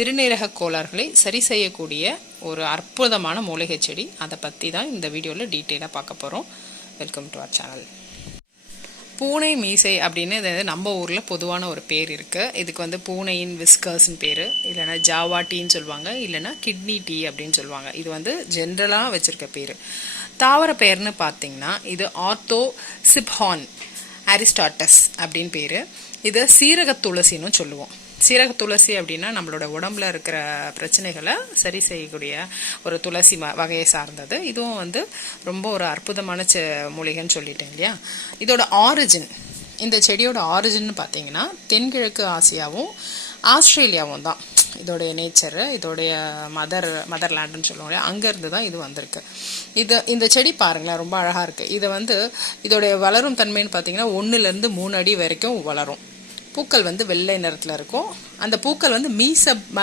சிறுநீரக கோளாறுகளை சரி செய்யக்கூடிய ஒரு அற்புதமான மூலிகை செடி. அதை பற்றி தான் இந்த வீடியோவில் டீட்டெயிலாக பார்க்க போகிறோம். Welcome to our channel. பூனை மீசை அப்படின்னு இது நம்ம ஊரில் பொதுவான ஒரு பேர் இருக்குது. இதுக்கு வந்து பூனையின் விஸ்கர்ஸ்ன்னு பேர், இல்லைனா ஜாவா டீன்னு சொல்லுவாங்க, இல்லைனா கிட்னி டீ அப்படின்னு சொல்லுவாங்க. இது வந்து ஜென்ரலாக வச்சுருக்க பேர். தாவர பெயர்னு பார்த்திங்கன்னா இது ஆர்த்தோ சிப்ஹான் அரிஸ்டாட்டஸ் அப்படின்னு பேர். இது சீரக துளசின்னு சொல்லுவோம். சீரக துளசி அப்படின்னா நம்மளோட உடம்புல இருக்கிற பிரச்சனைகளை சரி செய்யக்கூடிய ஒரு துளசி வகையை சார்ந்தது. இதுவும் வந்து ரொம்ப ஒரு அற்புதமான மூலிகைன்னு சொல்லிட்டேன் இல்லையா. இதோட ஆரிஜின், இந்த செடியோட ஆரிஜின்னு பார்த்தீங்கன்னா தென்கிழக்கு ஆசியாவும் ஆஸ்திரேலியாவும் தான் இதோடைய நேச்சரு. இதோடைய மதர்லேண்டுன்னு சொல்லுவாங்க, அங்கேருந்து தான் இது வந்திருக்கு. இந்த செடி பாருங்களேன், ரொம்ப அழகாக இருக்குது. இதை வந்து இதோடைய வளரும் தன்மைன்னு பார்த்தீங்கன்னா 1லேருந்து 3 அடி வரைக்கும் வளரும். பூக்கள் வந்து வெள்ளை நிறத்தில் இருக்கும். அந்த பூக்கள் வந்து மீச மாதிரி